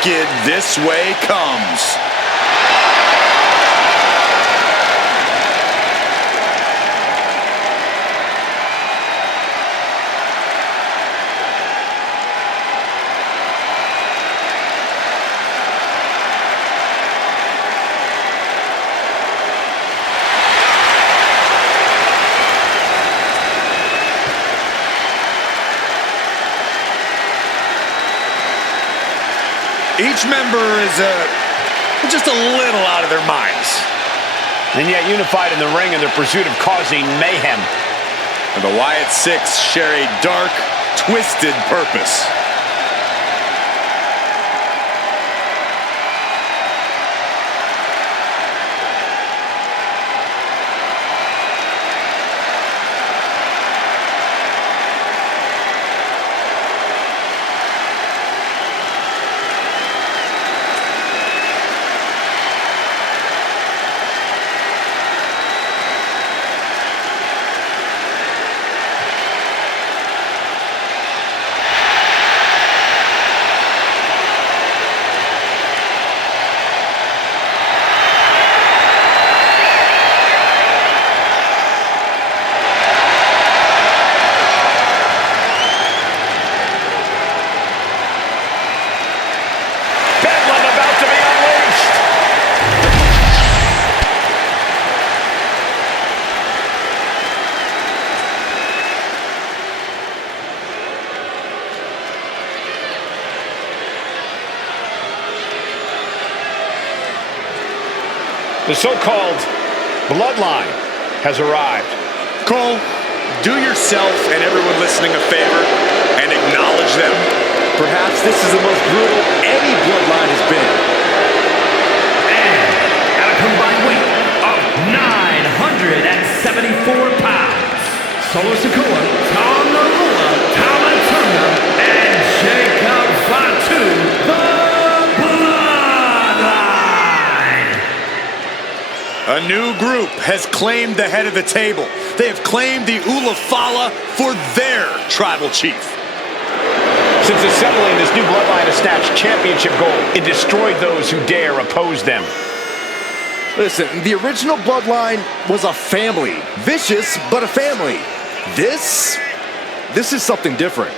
wicked this way comes. Each member is just a little out of their minds. And yet unified in the ring in their pursuit of causing mayhem. And the Wyatt Six share a dark, twisted purpose. The so-called bloodline has arrived. Cole, do yourself and everyone listening a favor and acknowledge them. Perhaps this is the most brutal any bloodline has been. And at a combined weight of 974 pounds, Solo Sikoa, Tom Narula, Tama Tonga, and Jacob Fatu, the A new group has claimed the head of the table. They have claimed the Ulafala for their tribal chief. Since assembling, this new bloodline has snatched championship gold and destroyed those who dare oppose them. Listen, the original bloodline was a family. Vicious, but a family. This is something different.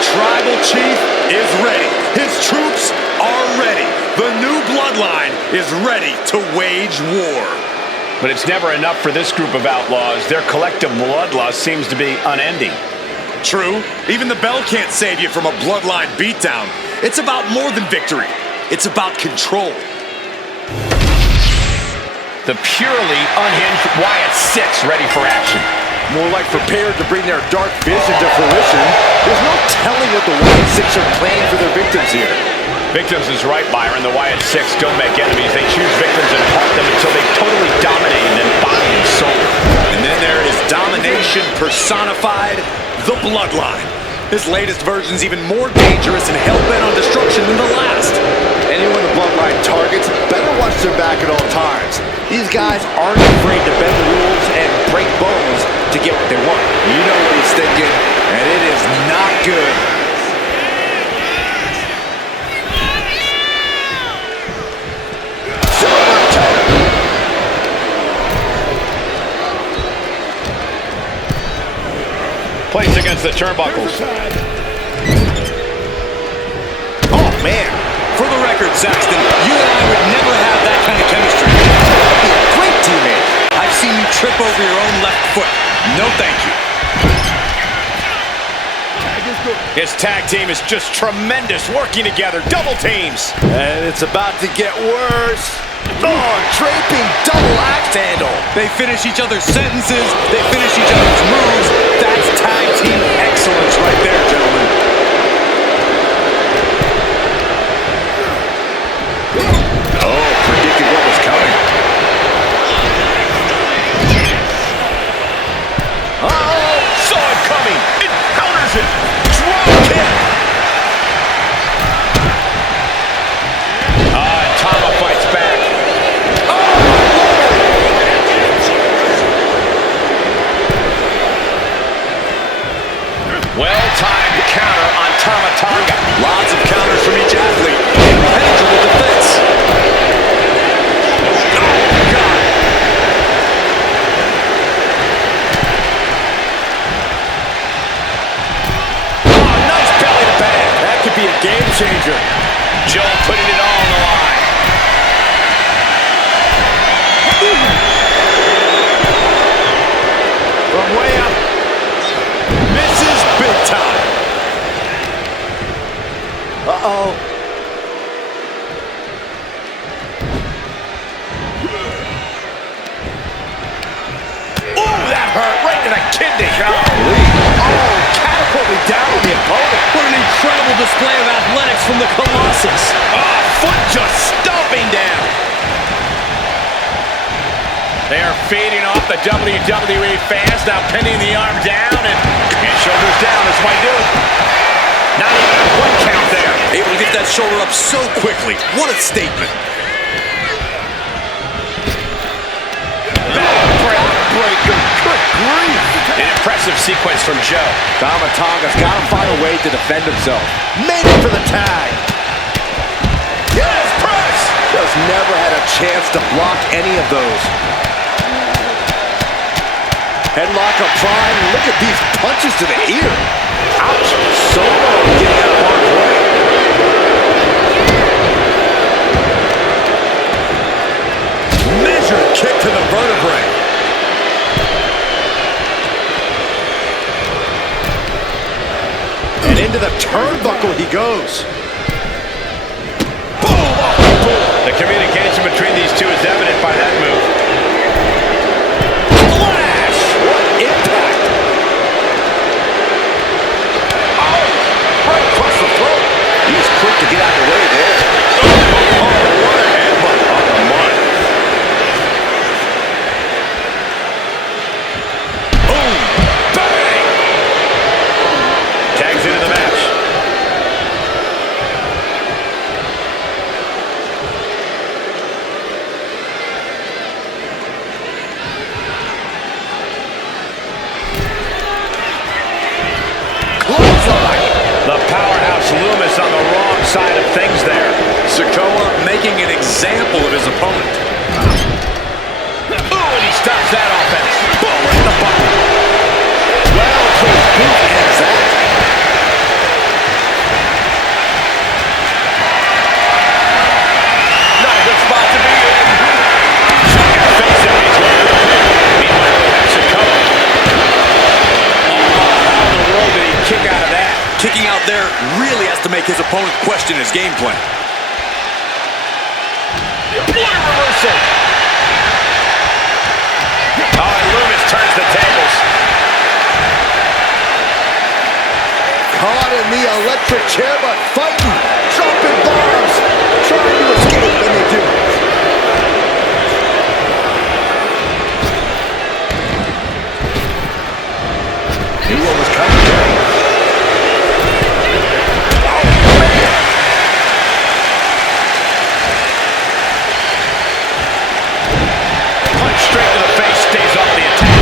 Tribal chief is ready. His troops are ready. The new bloodline is ready to wage war. But it's never enough for this group of outlaws. Their collective bloodlust seems to be unending. True. Even the bell can't save you from a bloodline beatdown. It's about more than victory. It's about control. The purely unhinged Wyatt Six ready for action. More like prepared to bring their dark vision to fruition. There's no telling what the Wyatt Six are planning for their victims here. Victims is right, Byron. The Wyatt Six don't make enemies. They choose victims and haunt them until they've totally dominated them body and soul. And then there is domination personified, the bloodline. This latest version's even more dangerous and hell-bent on destruction than the last. Anyone the bloodline targets better watch their back at all times. These guys aren't afraid to bend the rules and break bones to get what they want. You know what he's thinking, and it is not good. Placed against the turnbuckles. Oh, man. For the record, Saxton, you and I would never have that kind of chemistry. You'd be a great teammate. I've seen you trip over your own left foot. No, thank you. His tag team is just tremendous, working together, double teams. And it's about to get worse. Oh, draping double axe handle. They finish each other's sentences. They finish each other's moves. That's tag team excellence right there, gentlemen. changer. Joe putting it all on the line. From way up. Misses big time. Uh-oh. Ooh, that hurt right to the kidney. Oh, catapulted down on the opponent. What an incredible display of athletics from the Colossus. Oh, foot just stomping down. They are feeding off the WWE fans, now pinning the arm down and shoulders down. This might do it. Not even a one count there. Able to get that shoulder up so quickly. What a statement. Backbreaker. Good grief. An impressive sequence from Joe. Tamatonga's got to find a way to defend himself. Made it for the tag. Yes, press. Just never had a chance to block any of those. Headlock applied. Look at these punches to the ear. Ouch. Solo getting out of harm's way. Measured kick to the vertebrae. And into the turnbuckle he goes. Boom! Boom! The communication between these two is evident by that move. Flash! What impact! Oh! Right across the throat. He's quick to get out of the way there. Oh, what a headbutt on the mark. Boom! Bang! Tags into the match. The powerhouse Loomis on the wrong side of things there. Sikoa making an example of his opponent. Ooh, and he stops that offense. Boom, right in the bucket. Well, his boot ends that. Not a good spot to be in. Shot in the face if he's going to the pin. Meanwhile, we have Sikoa. Oh, how in the world did he kick out of that? Kicking out there really has to make his opponent question his game plan. What a reversal. Oh, and Loomis turns the tables. Caught in the electric chair, but fighting. Dropping bombs. Trying to escape, and they do. Knew what was coming there. Straight to the face, stays off the attack.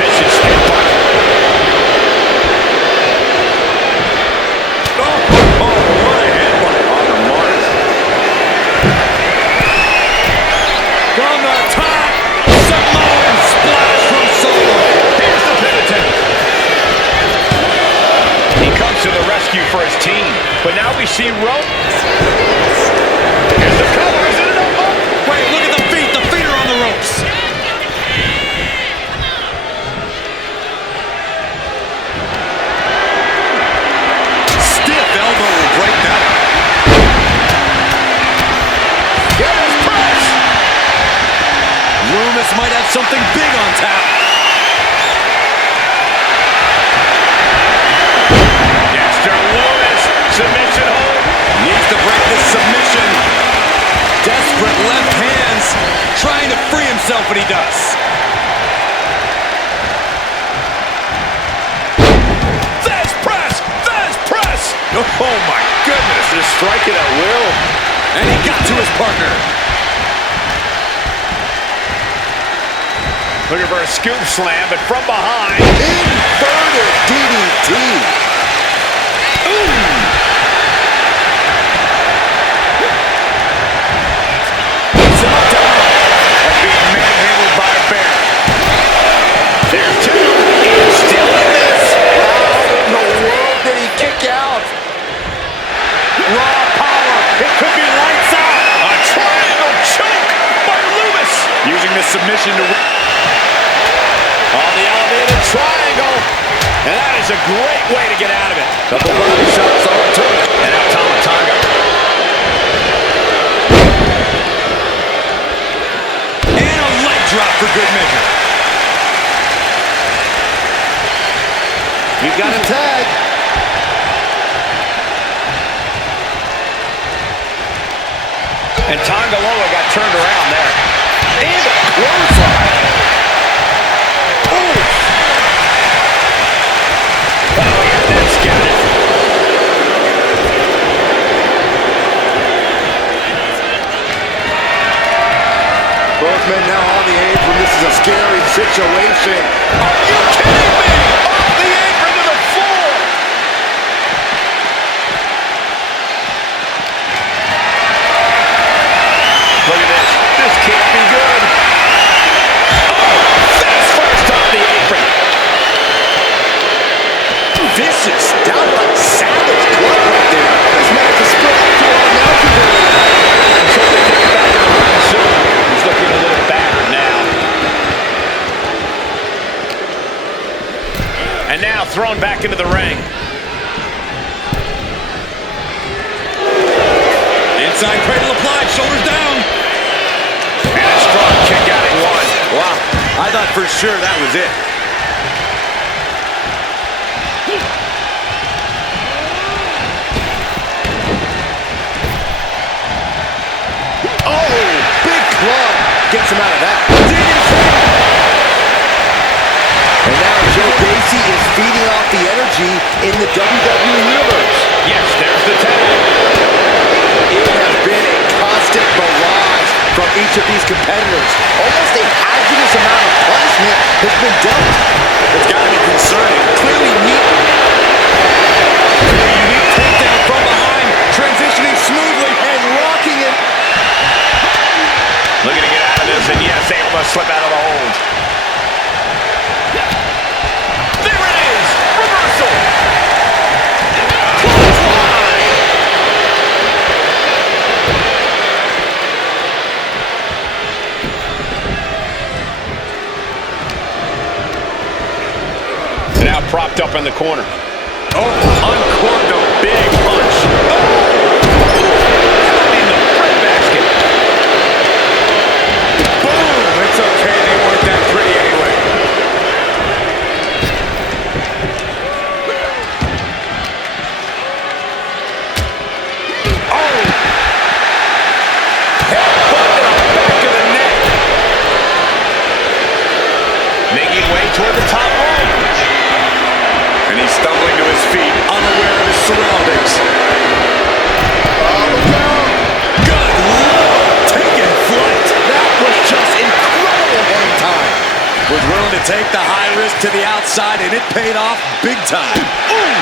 Vicious headbutt. Oh, what a headbutt on the mark. From the top, Samoan splash from Solo. Here's the pin attempt. He comes to the rescue for his team, but now we see rope. Here's the cover, is it enough? Wait, look at the feet. The feet are on the ropes. Stiff elbow will break that. Yes, press. Loomis might have something big on tap. Dexter Loomis, submission hold. Needs to break this submission. Desperate left hands, trying to free himself, but he does. There's press! There's press! Oh my goodness. Just striking at will. And he got to his partner. Looking for a scoop slam, but from behind. Inverted DDT. Ooh! Being manhandled by a bear. There's two. He's still in this. How in the world did he kick out? a submission to... On the elevated triangle. And that is a great way to get out of it. Couple body shots on to it. And now Tonga. And a leg drop for good measure. You've got a tag. And Tonga Loa got turned around there. And a clothesline. Ooh. Oh, yeah, that's got it. Both men now on the apron. This is a scary situation. Are you kidding me? Off the apron to the floor. Look at this. This can't be good. Oh, face first off the apron. Vicious, downright savage glove right there. This match is split up to our announcers area. So they take it back to the ring soon. He's looking a little battered now. And now thrown back into the ring. Inside cradle applied, shoulders down. And a strong kick out at one. Wow, I thought for sure that was it. Oh, big club. Gets him out of that. And now Joe Gacy is feeding off the energy in the WWE Universe. Yes, there's the tag. It has been a constant barrage from each of these competitors. Almost a hazardous amount of punishment has been dealt. It's got to be concerning. Clearly neat. A unique takedown from behind, transitioning smoothly and rocking it. Looking to get out of this, and yes, able to slip out of the hold. There it is! Reversal! Clothesline! Now propped up in the corner. Oh, uncorked a big punch. In the breadbasket. Boom! It's okay, they weren't that pretty anyway. Oh! Headbutt to the back of the neck. Making way toward the top rope. And he's stumbling to his feet, unaware of his surroundings. Oh, look out. Good Lord, taking flight. That was just incredible hang time. Was willing to take the high risk to the outside, and it paid off big time. Ooh.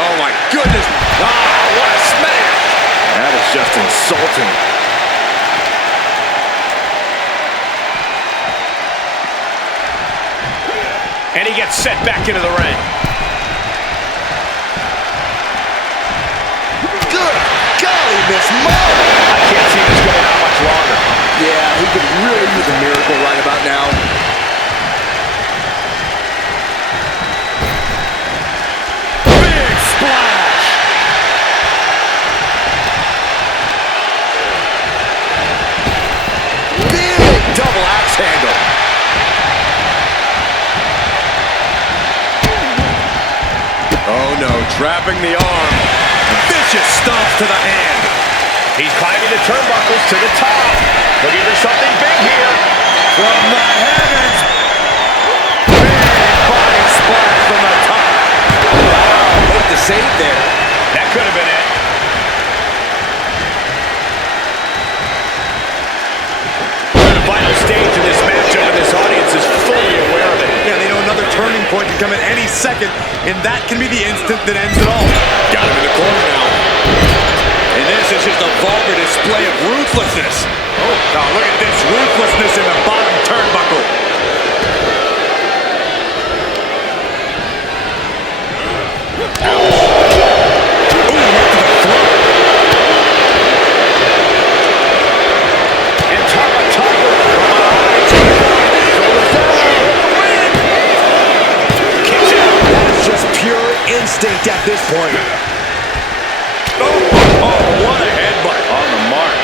Oh, my goodness. Ah, what a smash. That is just insulting. And he gets set back into the ring. Good golly, Miss Mo. I can't see this going on much longer. Yeah, he could really use a miracle right about now. Big splash. Big double axe handle. Oh, no, trapping the arm. Vicious stomp to the hand. He's climbing the turnbuckles to the top. Looking for something big here. From the heavens. Big body splash from the top. Wow, made the save there. That could have been it. We're at a vital stage in this matchup, and this audience is fully aware of it. Yeah, they know another turning point can come at any second, and that can be the instant that ends it all. Got him in the corner now. And this is just a vulgar display of ruthlessness. Oh, now look at this ruthlessness in the bottom turnbuckle. Ouch. Ooh, right to the throat. point. Oh, what a headbutt. On the mark.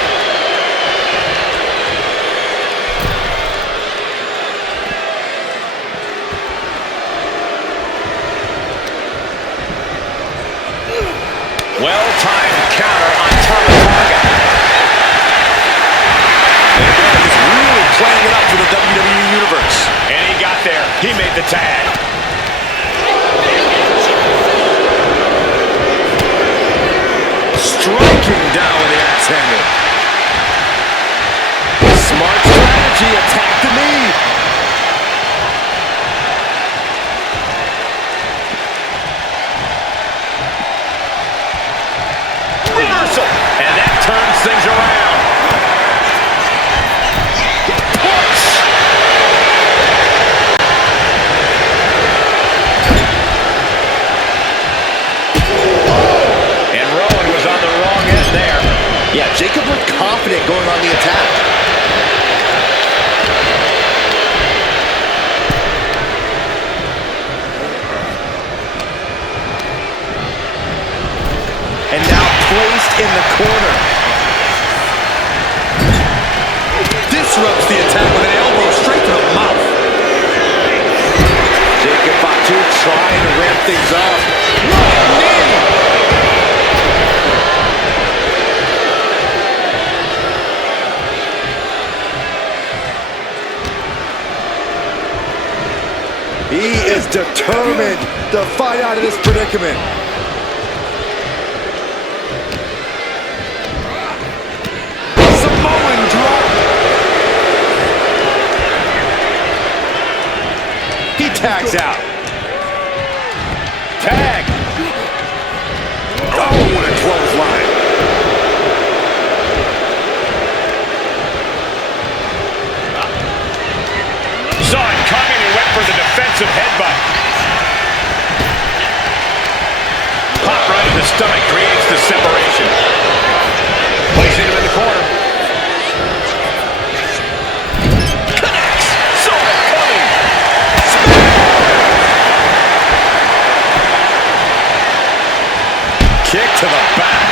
Well-timed counter on top of target. And again, he's really playing it up for the WWE Universe. And he got there. He made the tag. Striking down with the axe handle. Smart strategy, attack the knee. Reversal. And that turns things around. Push. And Rowan was on the wrong end there. Yeah, Jacob looked confident going on the attack. And now placed in the corner. Disrupts the attack with an elbow straight to the mouth. Jacob Fatu trying to ramp things up. Running knee. He is determined to fight out of this predicament. Samoan drop. He tags out. Tag. Oh, what a clothesline. Saw it coming and went for the defensive headbutt. Pop right in the stomach creates the separation. Placing him in the corner. Connects. Saw it coming. Kick to the back.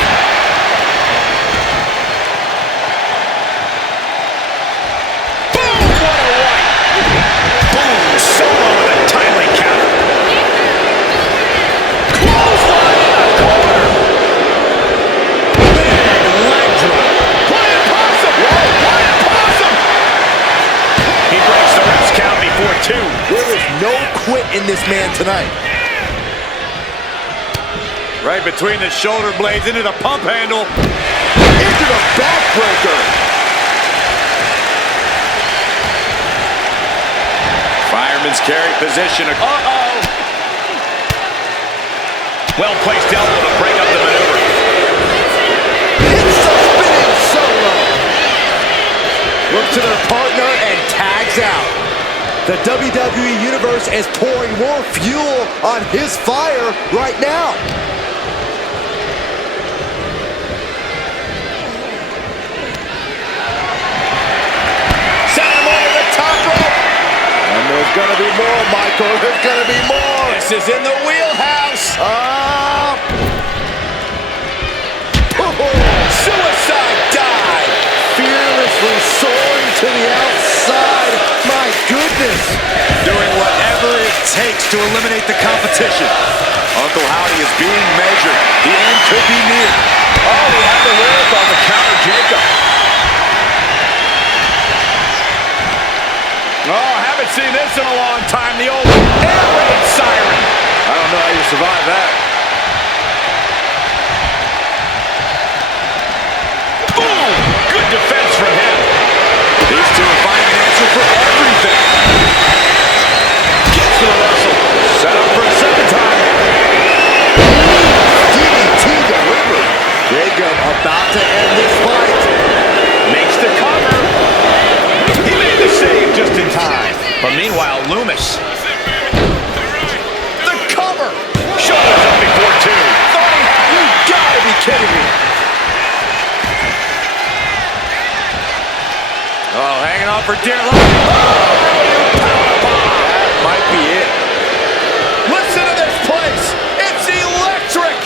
Boom! What a right. Boom! Solo with a timely counter. Clothesline in the corner. Big leg drop. Flying possum. Whoa! Flying possum. He breaks the ref's count before two. There is no quit in this man tonight. Right between the shoulder blades into the pump handle. Into the backbreaker. Fireman's carry position. Uh-oh. Well-placed elbow to break up the maneuver. It's the spinning solo. Looks to their partner and tags out. The WWE Universe is pouring more fuel on his fire right now. Send him over the top rope. And there's gonna be more, Michael. There's gonna be more. This is in the wheelhouse. Suicide dive. Fearlessly soaring to the outside. My goodness. Doing whatever it takes to eliminate the competition. Uncle Howdy is being measured. The end could be near. Oh, he had the wherewithal to counter Jacob. Oh, haven't seen this in a long time. The old air raid siren. I don't know how you survive that. Boom! Good defense from him. These two are finding an answer for everything. Gets the reversal. Set up for a second time. DDT delivery. Jacob about to end this fight. Makes the cover. He made the save just in time. But meanwhile, Loomis. The cover. Shoulders up before two. Thought he had. You gotta be kidding me. Oh, hanging on for dear life. That might be it. Listen to this place. It's electric.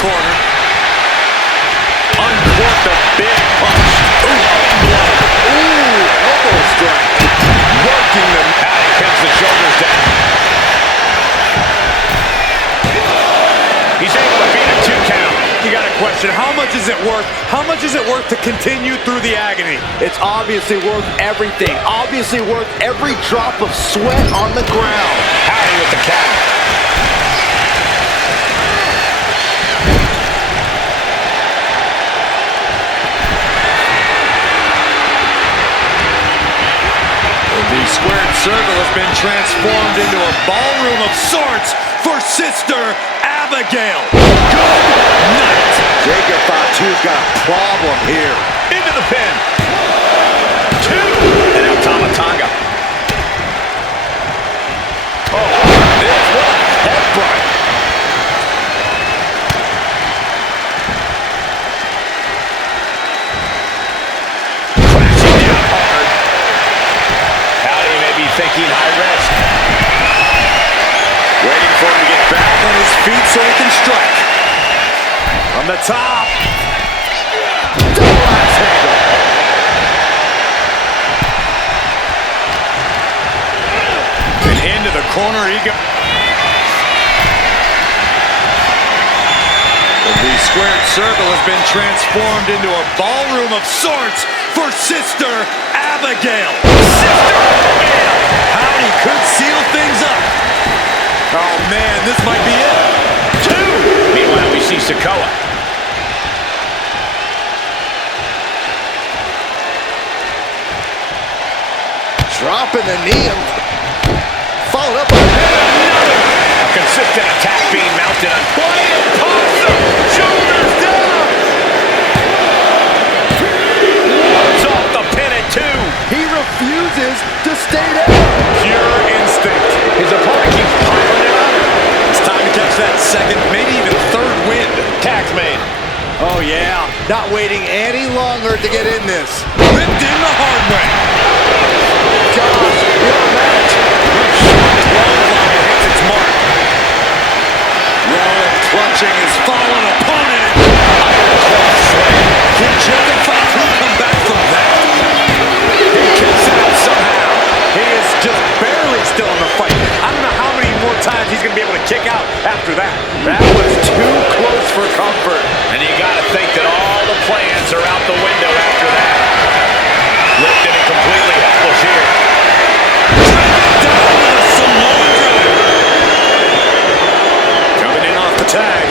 corner. Uncorked a big punch. Ooh, elbow strike. Working them. Now he pins the shoulders down. He's able to beat a 2 count. You got a question. How much is it worth? How much is it worth to continue through the agony? It's obviously worth everything. Obviously worth every drop of sweat on the ground. Howdy with the count. The squared circle has been transformed into a ballroom of sorts for Sister Abigail. Good night. Jacob Fatu's got a problem here. Into the pin. 2. And now Tama-Tonga. Oh, there's one. Headbutt. Crashing down hard. Howdy may be thinking high risk. Waiting for him to get back on his feet so he can strike. From the top. Double axe handle. And into the corner he goes. The squared circle has been transformed into a ballroom of sorts for Sister Abigail. Sister Abigail! Howdy could seal things up. Oh man, this might be it. 2. Meanwhile, we see Sikoa. Dropping the knee. Followed up by A consistent attack being mounted on. Brian Thompson! Shoulders down! Wards off the pin at 2. he refuses to stay down. Pure instinct. His opponent keeps piling it on. It's time to catch that second, maybe even third wind. Tax made. Oh yeah, not waiting any longer to get in this. Ripped in the hard way. Josh, your match. Clothesline hits its mark. Rowan clutching his fallen opponent. Iron Claw slam. Can Jacob Fatu come back from that? He kicks out somehow. He is just barely still in the fight. I don't know how many more times he's going to be able to kick out after that. That was too close for comfort. And you got to think that all the plans are out the window after that. Lifted and completely helpless here. Down with a Samoan driver. Coming in off the tag.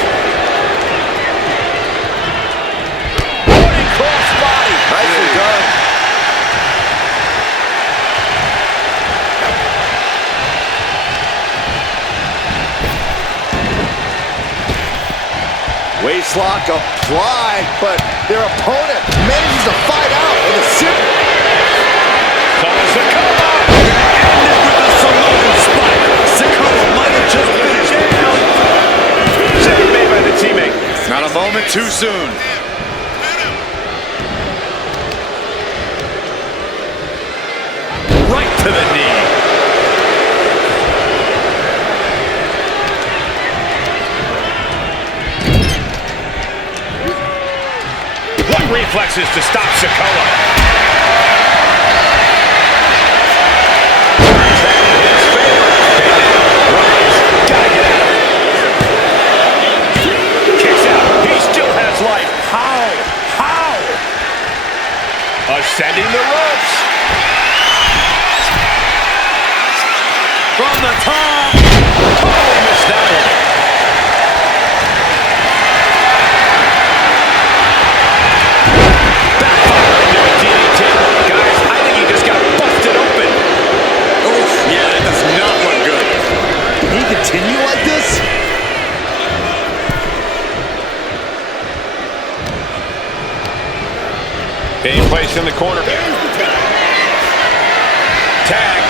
Morning cross body. Nicely done. Waistlock applied, but their opponent manages to fight out with a simple. Sikoa. Ended with a Samoan spike. Sikoa might have just finished it. Save made by the teammate. Not a moment too soon. Right to the knee. What reflexes to stop Sikoa? Turns that in his favor. Rise. Gotta get out of it. Kicks out. He still has life. How? How? Ascending the ropes. From the top. Totally missed that one. Backfire into a DDT. Guys, I think he just got busted open. Oof, yeah, that does not look good. Can he continue like this? Being placed in the corner. Tag.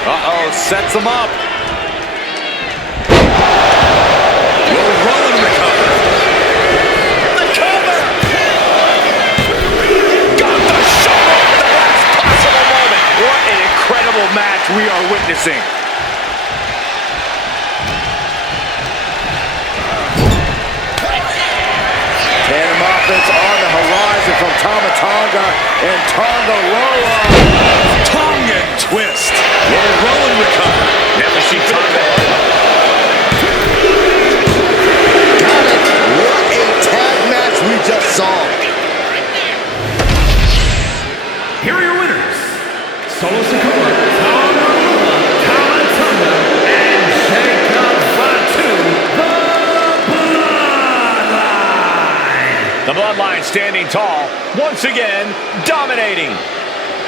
Uh-oh, sets him up. Will Rowan recover? The cover. Got the shoulder at the last possible moment. What an incredible match we are witnessing. offense on the horizon from Tama Tonga and Tonga Loa. Tongan twist. Will Rowan recover? Never see Tonga. Got it. What a tag match we just saw. Here are your winners. Solo Sikoa, Tonga Loa, Tama Tonga, and Jacob Fatu, the Bloodline. The Bloodline standing tall, once again dominating.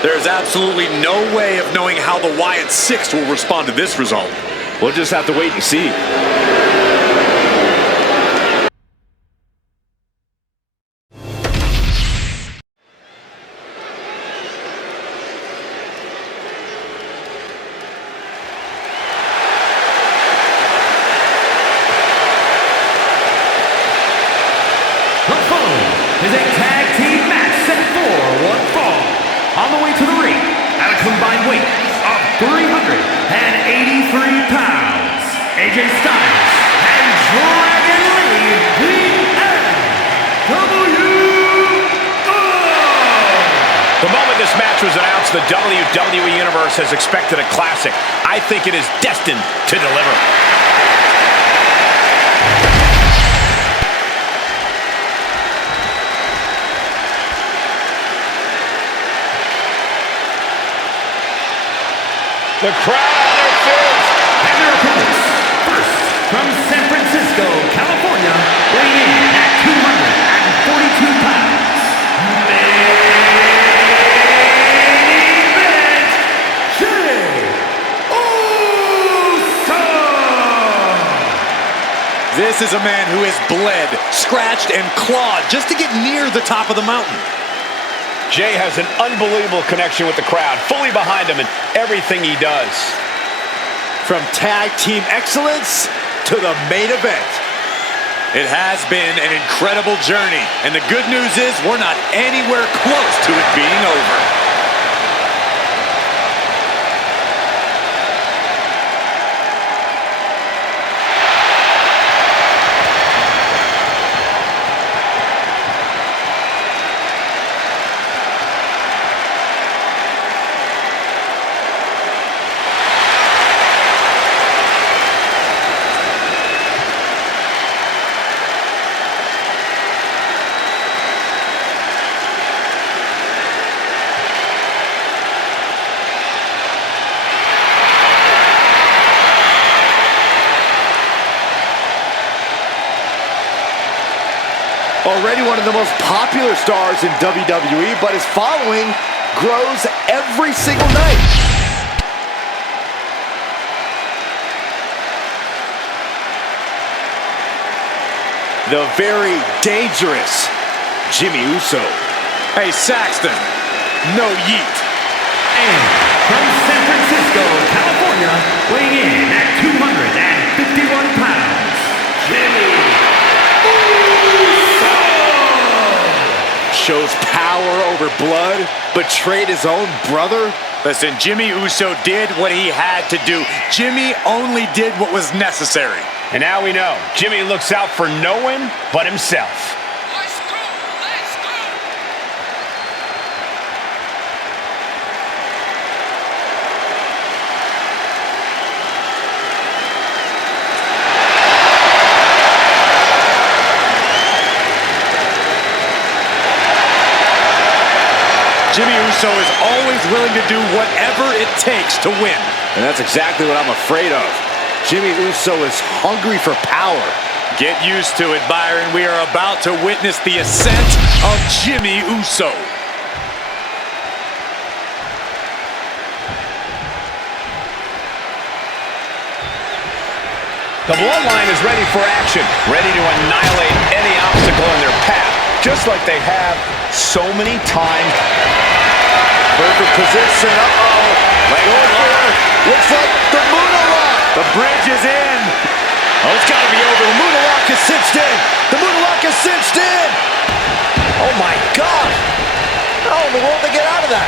There's absolutely no way of knowing how the Wyatt Six will respond to this result. We'll just have to wait and see. The following is a tag team match set for one fall. On the way to the ring, at a combined weight of 383 pounds, AJ Styles and Dragon Lee, the NWO. The moment this match was announced, the WWE Universe has expected a classic. I think it is destined to deliver. The crowd on their feet. And their opponents, first from San Francisco, California, weighing in at 242 pounds, main event, Jey Uso. This is a man who has bled, scratched, and clawed just to get near the top of the mountain. Jey has an unbelievable connection with the crowd, fully behind him in everything he does. From tag team excellence to the main event. It has been an incredible journey, and the good news is we're not anywhere close to it being over. Already one of the most popular stars in WWE, but his following grows every single night. The very dangerous Jimmy Uso. Hey, Saxton, no yeet. And from San Francisco, California, weighing in at 251 pounds, Jimmy Uso. Shows power over blood, betrayed his own brother. Listen, Jimmy Uso did what he had to do. Jimmy only did what was necessary. And now we know, Jimmy looks out for no one but himself. Jimmy Uso is always willing to do whatever it takes to win. And that's exactly what I'm afraid of. Jimmy Uso is hungry for power. Get used to it, Byron. We are about to witness the ascent of Jimmy Uso. The Bloodline is ready for action, ready to annihilate any obstacle in their path, just like they have so many times. Perfect position. Uh-oh. Leg lock. Looks like the Moonalock. The bridge is in. Oh, it's got to be over. The Moonalock is cinched in. The Moonalock is cinched in. Oh, my God. How in the world did they get out of that?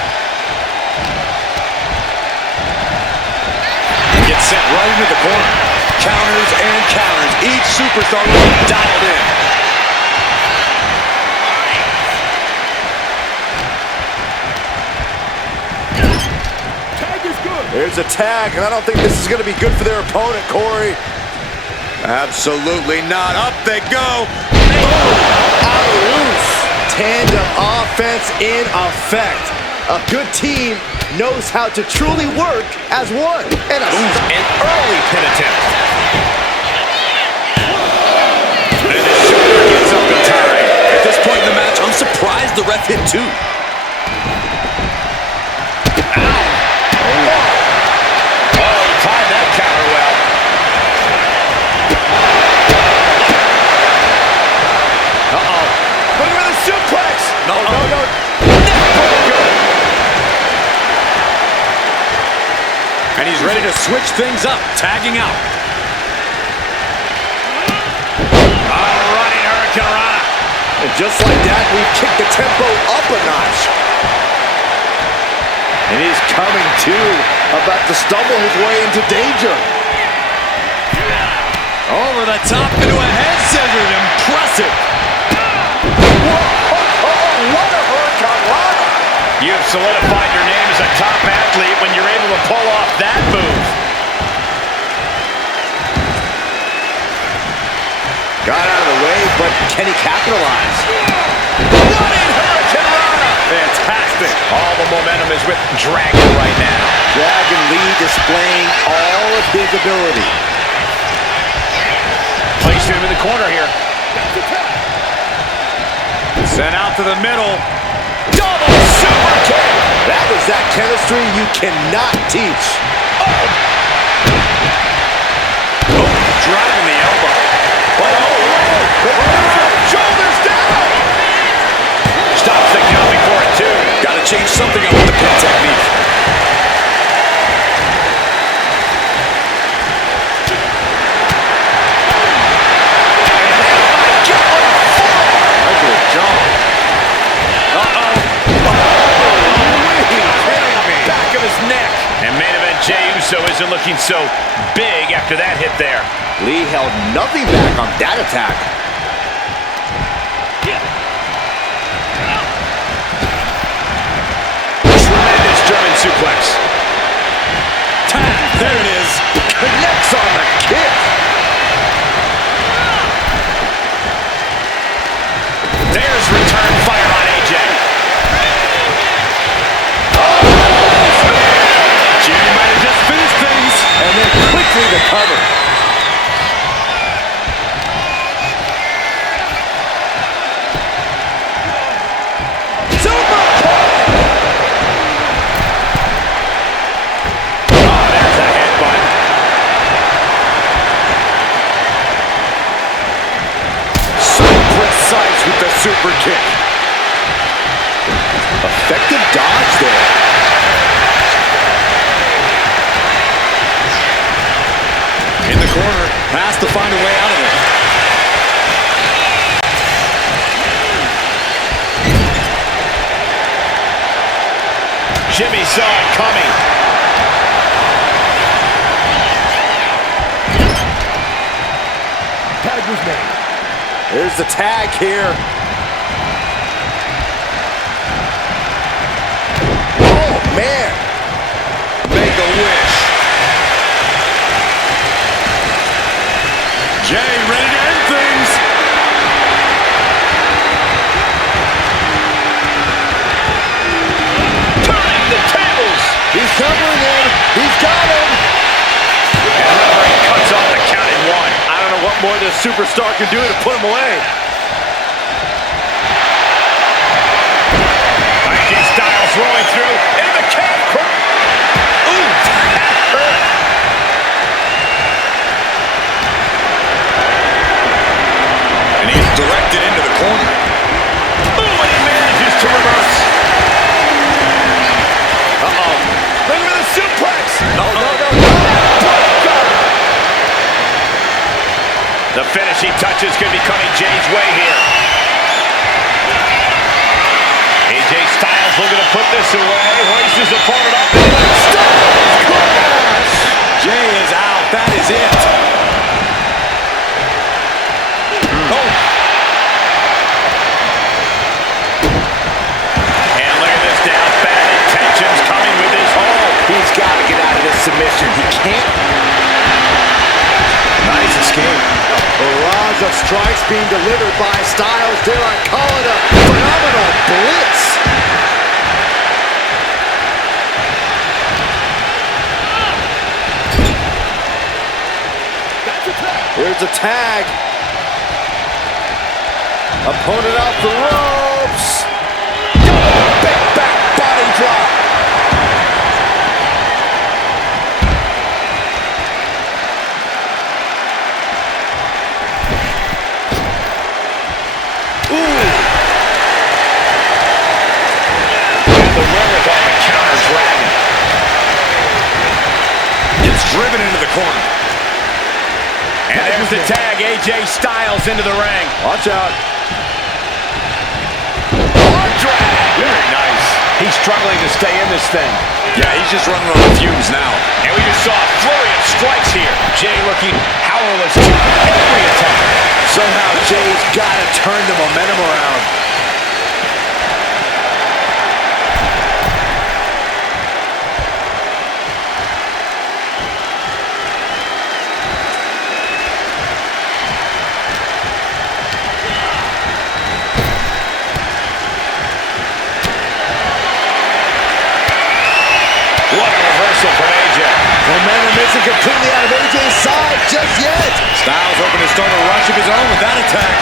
Gets sent right into the corner. Counters and counters. Each superstar was dialed in. There's a tag, and I don't think this is going to be good for their opponent, Corey. Absolutely not. Up they go. Tandem offense in effect. A good team knows how to truly work as one. And an early pin attempt. And the shoulder gets up in time. At this point in the match, I'm surprised the ref hit two. And he's ready to switch things up, tagging out. Running Hurricanrana. And just like that, we've kicked the tempo up a notch. And he's coming to, about to stumble his way into danger. Over the top into a head scissors. Impressive. What a Hurricanrana! You've solidified your name as a top athlete when you're able to pull off that move. Got out of the way, but can he capitalize? Running Hurricanrana! Fantastic. All the momentum is with Dragon right now. Dragon Lee displaying all of his ability. Placed him in the corner here. Sent out to the middle. Double super kick. That is that chemistry you cannot teach. Driving the elbow. Shoulders down. Stops the count before it, too. Got to change something up with the pin technique. Back of his neck. And main event Jey Uso isn't looking so big after that hit there. Lee held nothing back on that attack. Tremendous German suplex. Tag, there it is. Connects on the kick. There's return fire on AJ. Jey might have just finished things. And then quickly the cover. With the super kick. Effective dodge there. In the corner, has to find a way out of it. Jimmy saw it coming. Tag was made. There's the tag here. Oh, man. Make a wish. Jey ready to end things. Turning the tables. He's covering him. He's got him. And the referee cuts off the count in one. I don't know what more this superstar can do to put him away. AJ Styles rolling through into the calf crusher. Ooh, that hurt. And he's directed into the corner. Ooh, and he manages to reverse. Look at the suplex. No. The finishing touches could be coming Jey's way here. AJ Styles looking to put this away. Hoists his opponent up. Jey is out. That is it. Oh. And look at this now. Bad intentions coming with his hold. He's got to get out of this strikes being delivered by Styles. Dare I call it a phenomenal blitz. Here's a tag. Opponent off the ropes. Big back body drop. Ooh. And the wherewithal to counter Dragon. Gets driven into the corner. And there's the tag. AJ Styles into the ring. Watch out. Very nice. He's struggling to stay in this thing. Yeah, he's just running on fumes now. And we just saw a flurry of strikes here. Jay looking powerless to every attack. Somehow Jay's got to turn the momentum around. What a reversal from AJ. Momentum isn't completely out of AJ's side just yet. Styles hoping to start a rush of his own with that attack.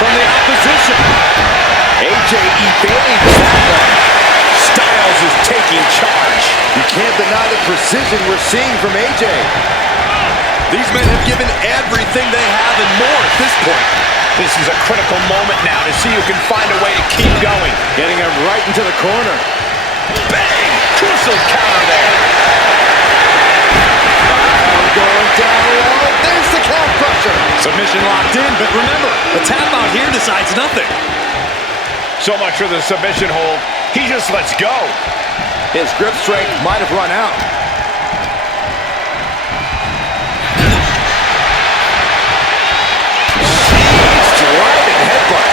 From the opposition. AJ evading that one. Styles is taking charge. You can't deny the precision we're seeing from AJ. These men have given everything they have and more at this point. This is a critical moment now to see who can find a way to keep going. Getting him right into the corner. Bang! Crucial counter there. Going down low. There's the calf crusher. Submission locked in, but remember, a tap out here decides nothing. So much for the submission hold. He just lets go. His grip strength might have run out. Driving headbutt.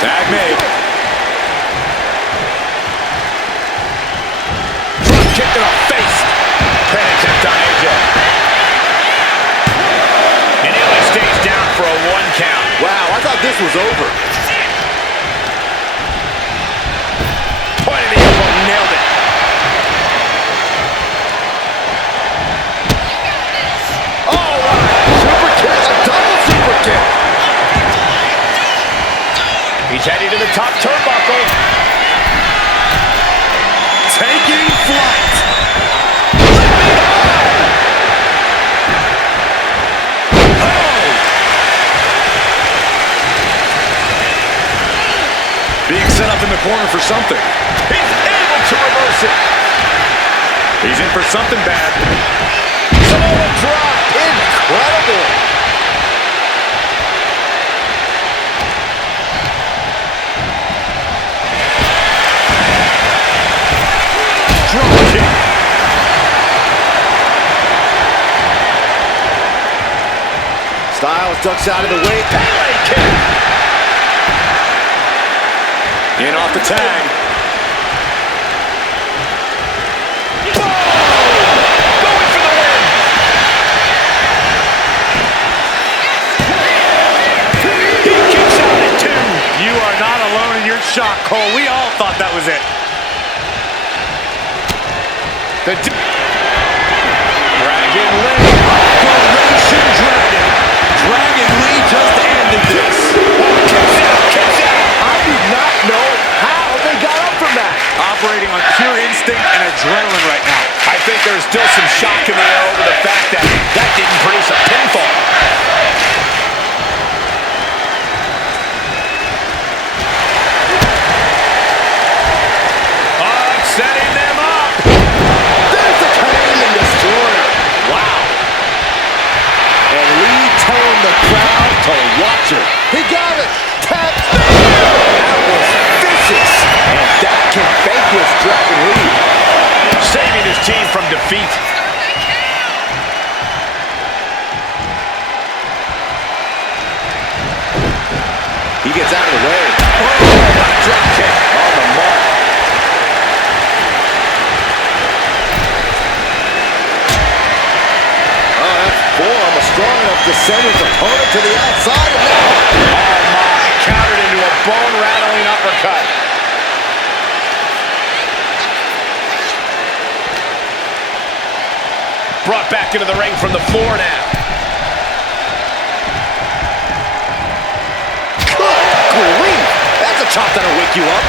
Tag made. Drop kick to the face. Pin attempt on AJ. And he only stays down for a 1 count. Wow, I thought this was over. Point of the elbow, nailed it. Oh, wow. Super kick, a double super kick. He's heading to the top turnbuckle. Taking flight. Being set up in the corner for something. He's able to reverse it. He's in for something bad. Samoa drop. Incredible. Drop kick. Styles ducks out of the way. Pele kick. In off the tag. Going for the win. He kicks out at 2. You are not alone in your shock, Cole. We all thought that was it. Dragon Lee. Operation Dragon. Dragon Lee just ended this. Kicks out, kicks out. I do not know how they got up from that. Operating on pure instinct and adrenaline right now. I think there's still some shock in the air over the fact that that didn't produce a pinfall. Setting them up. There's the Canadian Destroyer. Wow. And Lee telling the crowd to watch her. He got it. Tap. That was vicious. And that can vanquish Dragon Lee. Saving his team from defeat. He gets out of the way. Oh, drop kick. On the mark. Oh, that's send his opponent to the outside. And now, Oh my, countered into a bone-rattling uppercut. Brought back into the ring from the floor now. good grief. That's a chop that'll wake you up.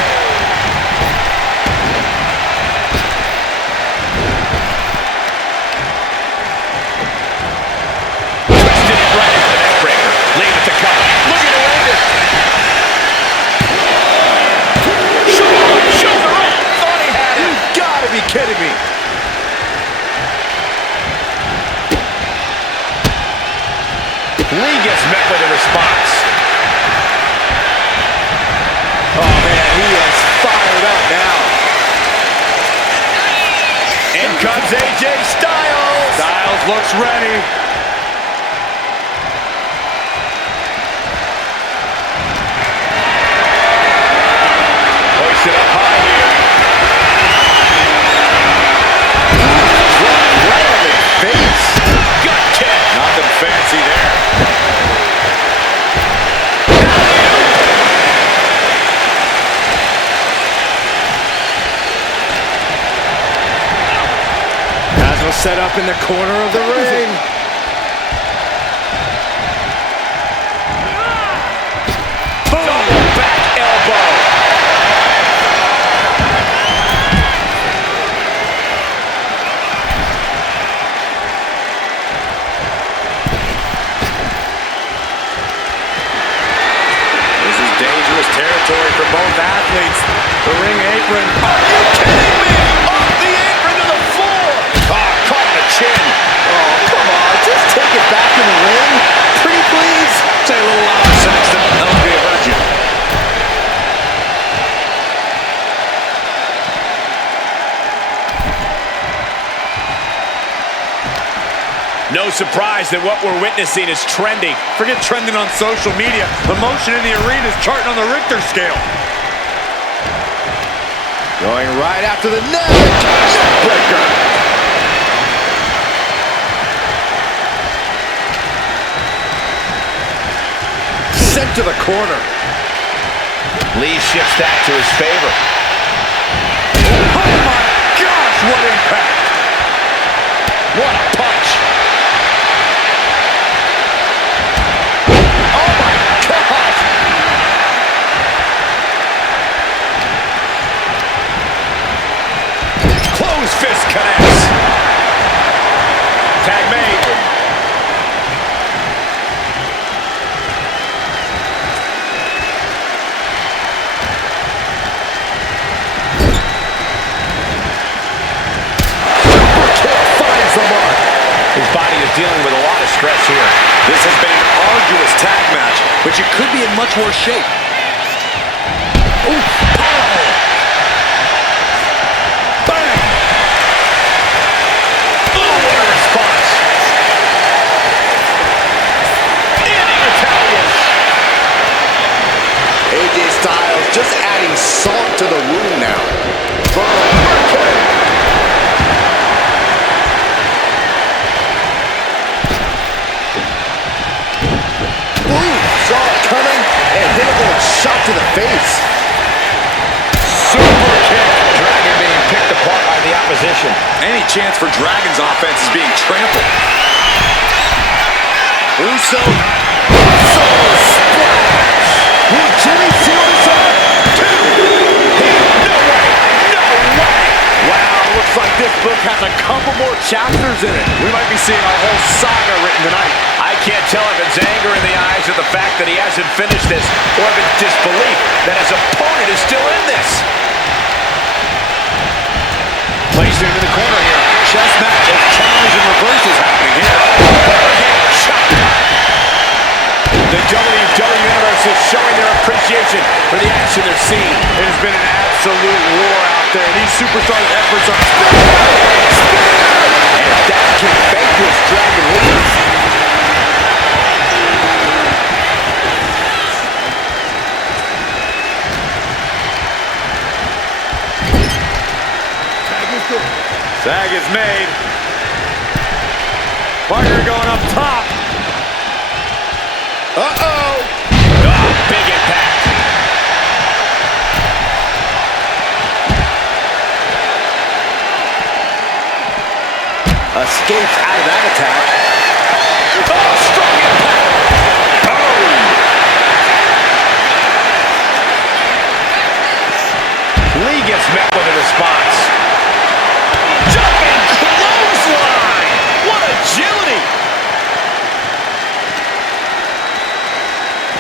Twisted it right into the neck breaker. Leave it to cover. Looking to end it. Shoulder up. Thought he had it. You gotta be kidding me. Lee gets met with a response. Oh, man, he is fired up now. In comes AJ Styles. Styles looks ready. Hoisted up high here. Right on his face. Gut kick. Nothing fancy there. Set up in the corner of the ring. Double back elbow. This is dangerous territory for both athletes. The ring apron. Are you kidding me? Off the apron to the floor. Ah, caught on the chin. Oh, come on. Just take it back in the ring. Pretty please. Say a little louder, Saxton. That'll be a heard you. No surprise that what we're witnessing is trending. Forget trending on social media. The motion in the arena is charting on the Richter scale. Going right after the neck. Neckbreaker. Sent to the corner. Lee shifts that to his favor. Oh my gosh, what impact! What a punch. Oh my gosh. Close fist connects. Tag made. Finds the mark. His body is dealing with a lot of stress here. This has been an arduous tag match, but you could be in much more shape. Ooh, pow. Bang! Oh, what a response. Eating Italian. AJ Styles just adding salt to the wound now. Boom. Ooh, saw it coming and hit him with a shot to the face. Super kick. Dragon being picked apart by the opposition. Any chance for Dragon's offense is being trampled. Uso. Splash. Will Jimmy seal this up? No way. No way. Wow, looks like this book has a couple more chapters in it. We might be seeing our whole saga written tonight. I can't tell if it's anger in the eyes or the fact that he hasn't finished this, or if it's disbelief that his opponent is still in this. Placed into the corner here. Chess match of counters and reversals happening here. Overhand chop. The WWE Universe is showing their appreciation for the action they're seeing. It has been an absolute war out there. These superstars' efforts are... And that can vanquish Dragon Lee. Tag is made. Parker going up top. Uh-oh! Oh, big impact. Escapes out of that attack. Oh, strong impact. Oh. Lee gets met with a response. Jumping clothesline. What agility.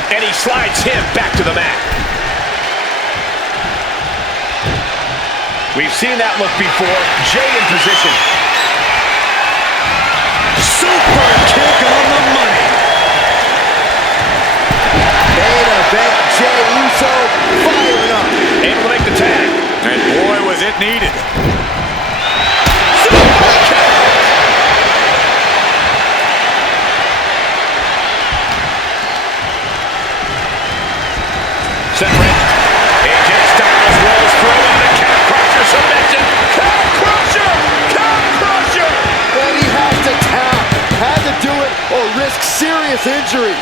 And he slides him back to the mat. We've seen that look before. Jay in position. Super kick on the money. Main event, Jey Uso firing up. Able to make the tag. And boy, was it needed. Super kick. Separate. AJ Styles rolls through on a calf crusher submission. Calf crusher! Calf crusher! And he has to tap. Had to do it or risk serious injury.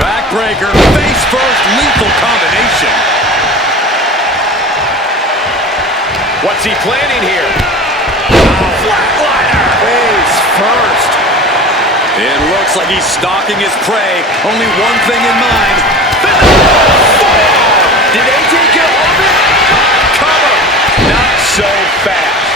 Backbreaker, face first, lethal combination. What's he planning here? Flatliner! Face first. It looks like he's stalking his prey. Only one thing in mind. Did AJ get all of it? Cover! Not so fast.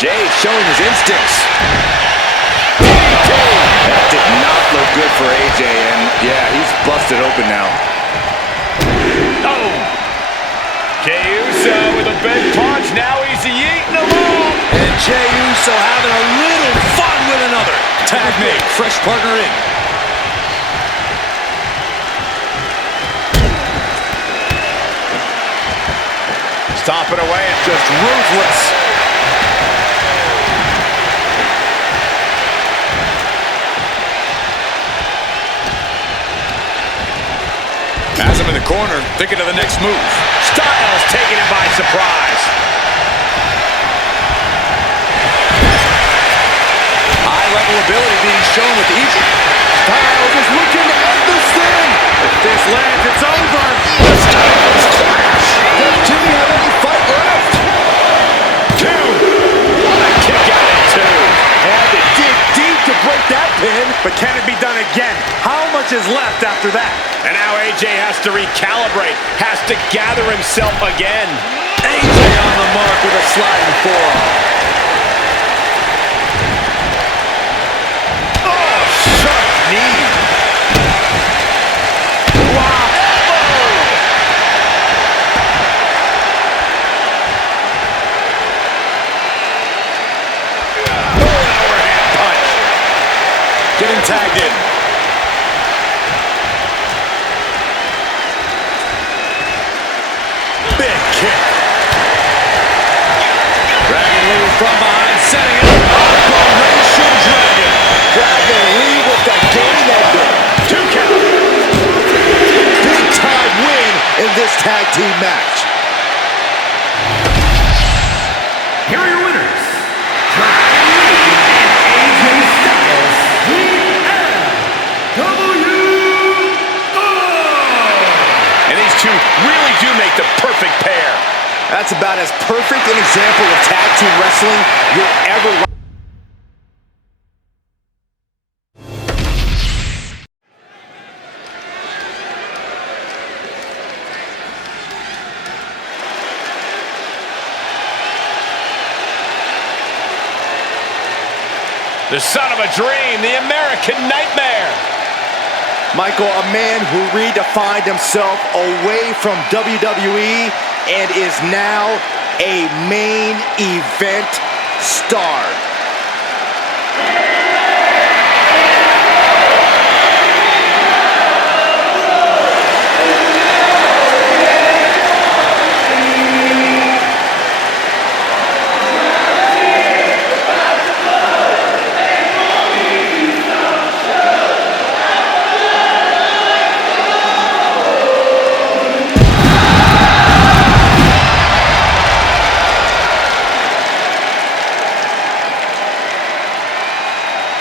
Jay showing his instincts. That did not look good for AJ, and yeah, he's busted open now. Oh! Jey Uso with a big punch. Now he's eating them all. And Jey Uso having a little fun with another. Tag made, fresh partner in. Stomping away and just ruthless. Has him in the corner, thinking of the next move. Styles taking him by surprise. High-level ability being shown with each. Styles is looking to end this thing. If this lands, it's over. The Styles clash. Does Jimmy have any fight left? Two. What a kick out at two. Had to dig deep to break that pin. But can it be done again? How much is left after that? And now AJ has to recalibrate, has to gather himself again. AJ on the mark with a sliding forearm. Oh, sharp knee. Wow, elbow. Oh, an overhand punch. Getting tagged in. Big kick. Dragon Lee from behind, setting it up. Operation Dragon. Dragon Lee with the game ender. 2 count. Big time win in this tag team match. Here are your winners, Dragon Lee and AJ Styles, And these two really do make the perfect pair. That's about as perfect an example of tag team wrestling you'll ever. The son of a dream, the American Nightmare. Michael, a man who redefined himself away from WWE and is now a main event star.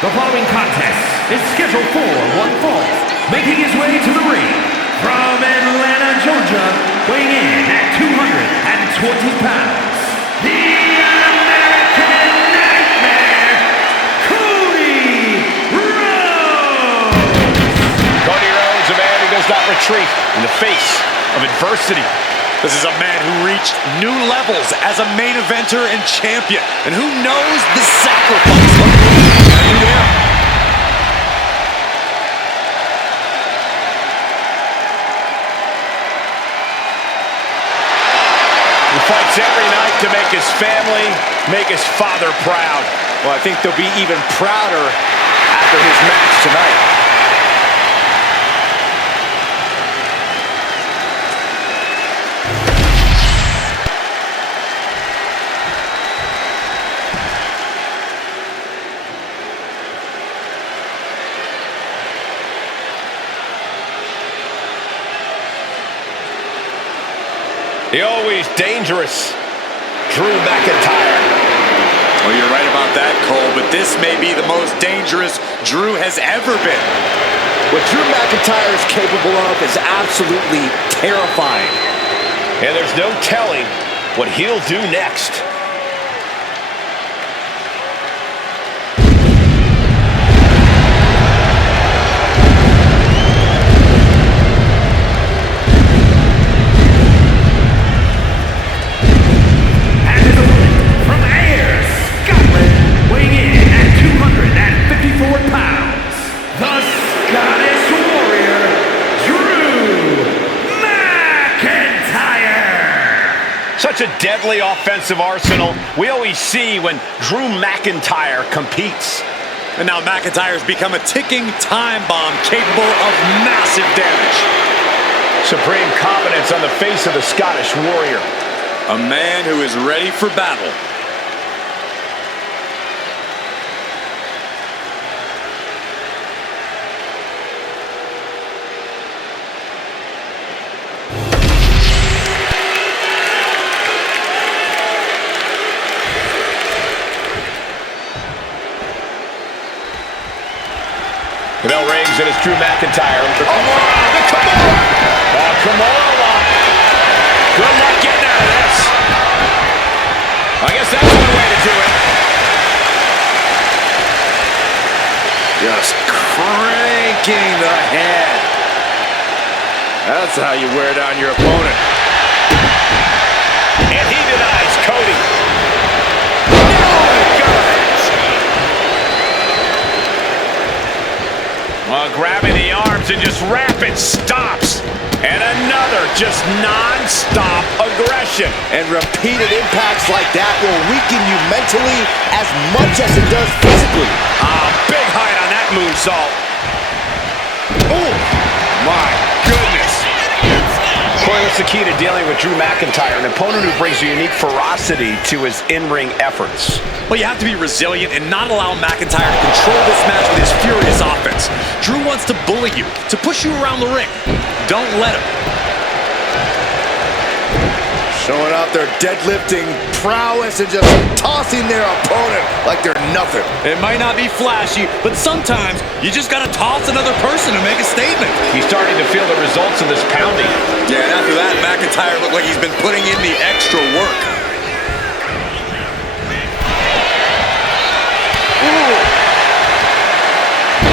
The following contest is scheduled for one fall. Making his way to the ring from Atlanta, Georgia, weighing in at 220 pounds, the American Nightmare, Cody Rhodes! Cody Rhodes, a man who does not retreat in the face of adversity. This is a man who reached new levels as a main eventer and champion. And who knows the sacrifice of there. He fights every night to make his family, make his father proud. Well, I think they'll be even prouder after his match tonight. The always dangerous Drew McIntyre. Well, you're right about that, Cole, but this may be the most dangerous Drew has ever been. What Drew McIntyre is capable of is absolutely terrifying. And there's no telling what he'll do next. Such a deadly offensive arsenal we always see when Drew McIntyre competes. And now McIntyre's become a ticking time bomb capable of massive damage. Supreme confidence on the face of the Scottish Warrior. A man who is ready for battle. The bell rings and it's Drew McIntyre. The Kimura. Good luck getting out of this. I guess that's one way to do it. Just cranking the head. That's how you wear down your opponent. And he denies Cody. Grabbing the arms and just rapid stops. And another just non-stop aggression. And repeated impacts like that will weaken you mentally as much as it does physically. Big height on that moonsault. Oh, my goodness. Corey, what's the key to dealing with Drew McIntyre, an opponent who brings a unique ferocity to his in-ring efforts? Well, you have to be resilient and not allow McIntyre to control this match with his furious offense. Drew wants to bully you, to push you around the ring. Don't let him. Showing out their deadlifting prowess and just tossing their opponent like they're nothing. It might not be flashy, but sometimes you just gotta toss another person to make a statement. He's starting to feel the results of this pounding. Yeah, and after that, McIntyre looked like he's been putting in the extra work.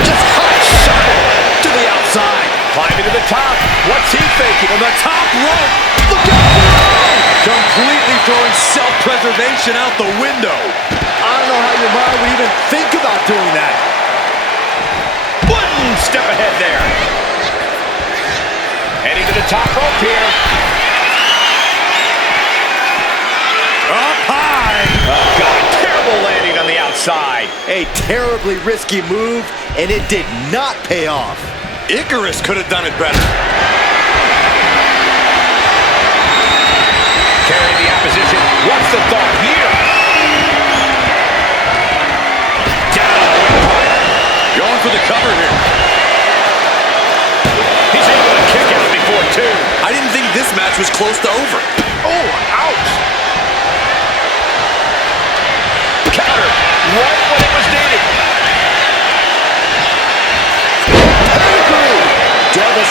Just hot shot to the outside. Climbing to the top. What's he thinking? On the top rope. Look out! Completely throwing self-preservation out the window. I don't know how your mind would even think about doing that. One step ahead there. Heading to the top rope here. Up high. Oh, God. Terrible landing on the outside. A terribly risky move, and it did not pay off. Icarus could have done it better. Carrying the opposition. What's the thought here? Down. Going for the cover here. He's able to kick out before two. I didn't think this match was close to over. Oh, ouch. Counter right when it was needed.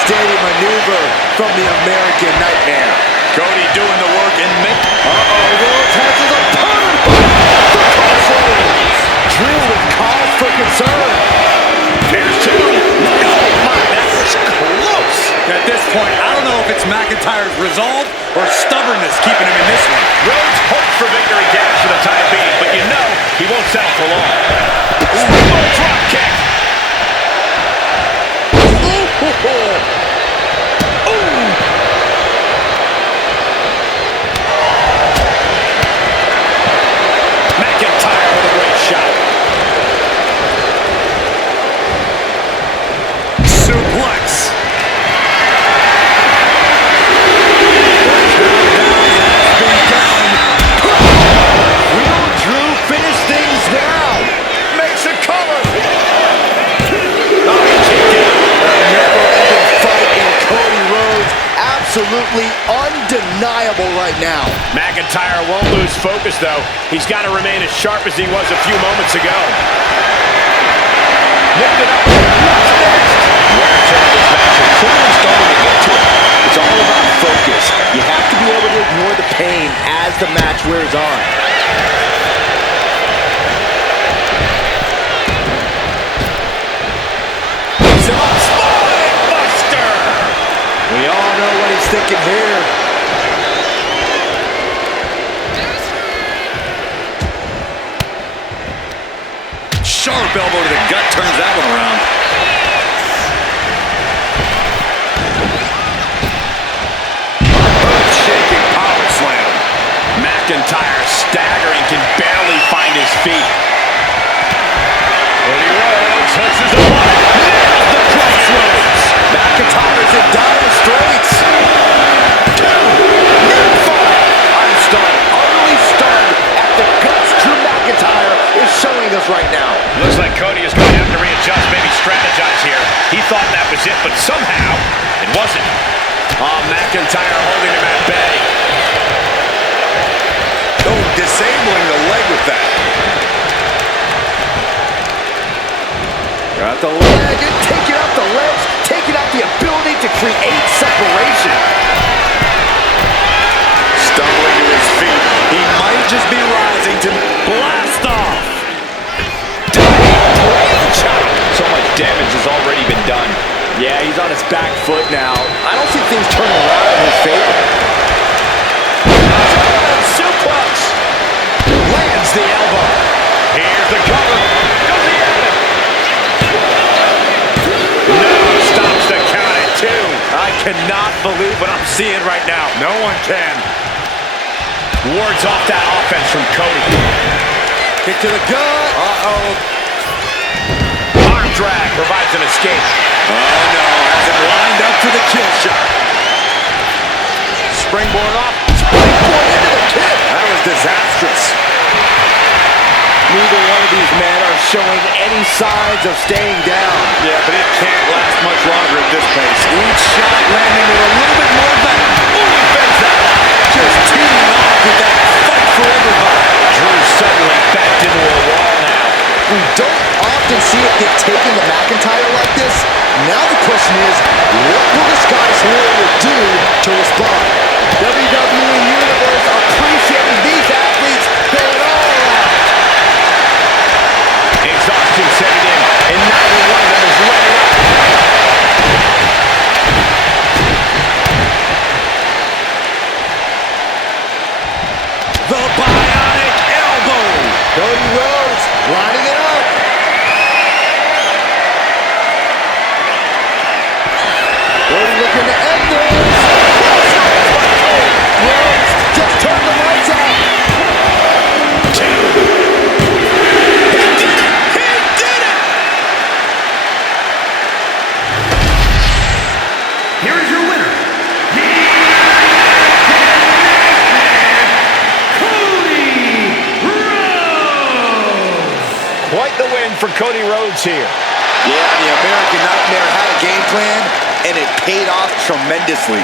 devastating maneuver from the American Nightmare. Cody doing the work and Rhodes has his opponent for crossroads. Drew with cause for concern. Here's two. Oh my, that was close. At this point, I don't know if it's McIntyre's resolve or stubbornness keeping him in this one. Rhodes hopes for victory dash for the time being, but you know he won't settle for long. Springboard drop kick. McIntyre with a great shot. Suplex. Will Drew finish things now? Makes a cover. Oh, he kicked out. Never-ending fight in Cody Rhodes. Absolutely undeniable right now. McIntyre won't lose focus, though. He's got to remain as sharp as he was a few moments ago. Lifted up. What's next? Wear and tear of this match is clearly starting to get to it. It's all about focus. You have to be able to ignore the pain as the match wears on. Spine buster. We all know what he's thinking here. Sharp elbow to the gut turns that one around. Earth-shaking power slam. McIntyre staggering, can barely find his feet. Cody Rhodes hits his own line. Nails the crossroads. McIntyre's in dire straits. I'm stunned, utterly stunned at the guts Drew McIntyre is showing us right now. Looks like Cody is going to have to readjust, maybe strategize here. He thought that was it, but somehow it wasn't. Oh, McIntyre holding him at bay. Oh, disabling the leg with that. Got the leg and taking out the legs, taking out the ability to create separation. Stumbling to his feet. He might just be rising to blast off. So much damage has already been done. Yeah, he's on his back foot now. I don't see things turning around in his favor. Suplex. Lands the elbow. Here's the cover. Does he have it? No, stops the count at two. I cannot believe what I'm seeing right now. No one can. Wards off that offense from Cody. Kick to the gut. Arm drag provides an escape. Oh no, has him lined up for the kill shot. Springboard off. Springboard into the kick. That was disastrous. Neither one of these men are showing any signs of staying down. Yeah, but it can't last much longer at this pace. Each shot landing with a little bit more venom. Oh, he bends that off. Just teeing off with that fight forever vibe. Drew suddenly backed into a wall now. We don't often see it get taken to McIntyre like this. Now the question is, what will this guy's warrior do to respond? WWE Universe appreciating these athletes going all out. Exhaustion setting in, and neither one of them is letting up. The bionic elbow. Cody Rhodes lining it up. Cody looking to end this. Rhodes just turned the lights out. He did it! Here is your winner, Cody Rhodes! Quite the win for Cody Rhodes here. Yeah, the American Nightmare had a game plan, and it paid off tremendously.